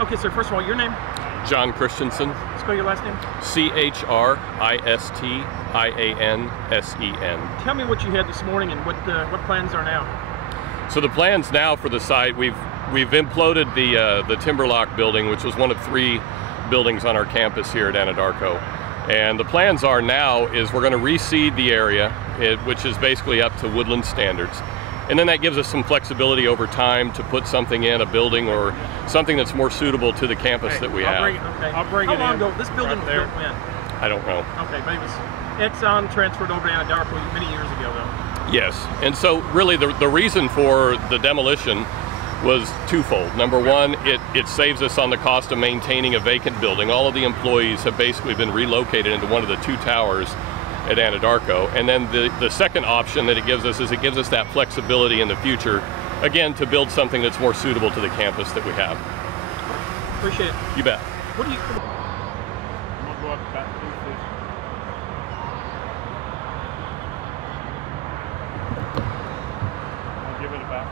Okay, sir, first of all, your name? John Christensen. Spell your last name? C-H-R-I-S-T-I-A-N-S-E-N. Tell me what you had this morning and what plans are now. So the plans now for the site, we've imploded the Timberlock building, which was one of 3 buildings on our campus here at Anadarko. And the plans are now is we're going to reseed the area, which is basically up to woodland standards. And then that gives us some flexibility over time to put something in, a building or something that's more suitable to the campus that we have. I'll bring it in. How long ago? This building was built when? I don't know. Okay, but Exxon transferred over to Anadarko many years ago, though. Yes, and so really the reason for the demolition was twofold. Number one, it saves us on the cost of maintaining a vacant building. All of the employees have basically been relocated into one of the 2 towers at Anadarko. And then the second option that it gives us is it gives us that flexibility in the future, again, to build something that's more suitable to the campus that we have. Appreciate it. You bet. What do you... I'm gonna go up back to this. I'll give it a back.